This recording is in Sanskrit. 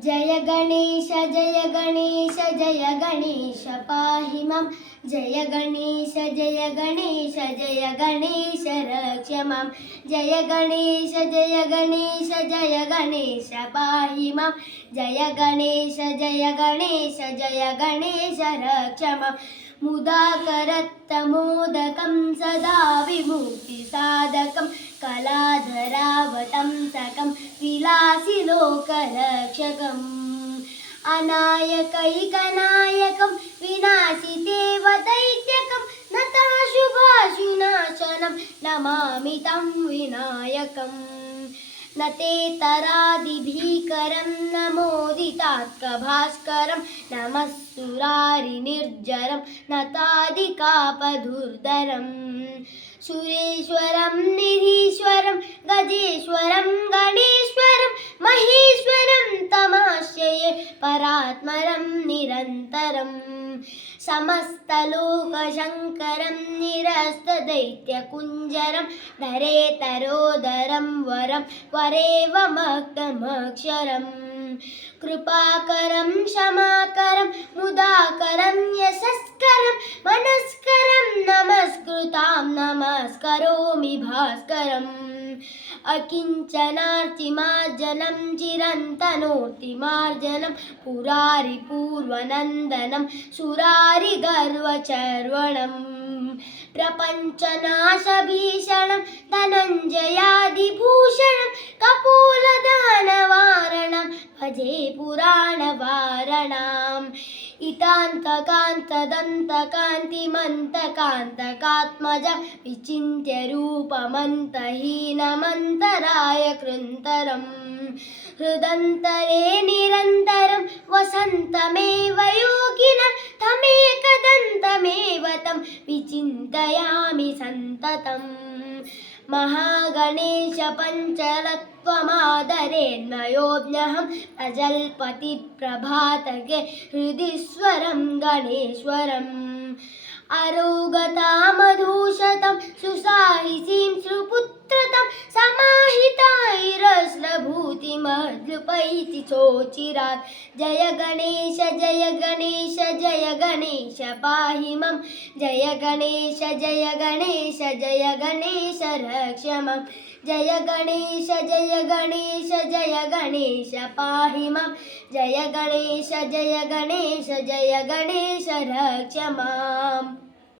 जय गणेश जय गणेश जय गणेश पाहि मां जय गणेश जय गणेश जय गणेश रक्ष मां जय गणेश जय गणेश जय गणेश पाहि मां जय गणेश जय गणेश जय गणेश रक्ष मां मुदाकरत्तमोदकं सदा विमुक्तिसाधकं कलाधरावतंसकं विलासिलोकरक्षकम् अनायकैकनायकं विनाशितेव दैत्यकं नताशुभाशुनाशनं नमामि तं विनायकम् न तेतरादिभीकरं नमोदितात्कभास्करं नमस्तुरारिनिर्जरं नतादिकापधुर्धरं सुरेश्वरं निधीश्वरं गजेश्वरं गणेश्वरं महेश्वरं तमाश्रये परात्मरं निरन्तरम् समस्तलोकशङ्करं निरस्तदैत्यकुञ्जरं धरेतरोदरं वरं वरेवमक्षरम् कृपाकरं क्षमाकरं मुदाकरं यशस्करं मनस्करं नमस्कृतां नमस्करोमि भास्करम् अकिञ्चनार्तिमार्जनं चिरन्तनोर्तिमार्जनं पुरारिपूर्वनन्दनं सुरारिगर्वचर्वणं प्रपञ्चनाशभीषणं धनञ्जयादिभूषणं कपोलदानवारणं भजे पुराणवारणाम् इतान्तकान्तदन्तकान्तिमन्तकान्तकात्मजं विचिन्त्य रूपमन्तहीनमन्तराय कृन्तरम् हृदन्तरे निरन्तरं वसन्तमेव योगिनं तमेकदन्तमेव तं विचिन्तयामि सन्ततम् महागणेश पञ्चलत्वमादरेन्मयोऽज्ञहं प्रजल्पतिप्रभातके हृदि स्वरं गणेश्वरम् अरोगतामधूषतं सुसाहिसीं सुपुत्रतं समाहिताैरश्लभूतिमद्लुपैति चोचिरात् जय गणेश जय गणेश जय गणेश पाहि मां जय गणेश जय गणेश जय गणेश रक्ष मां जय गणेश जय गणेश जय गणेश पाहि मां जय गणेश जय गणेश जय गणेश रक्ष माम्।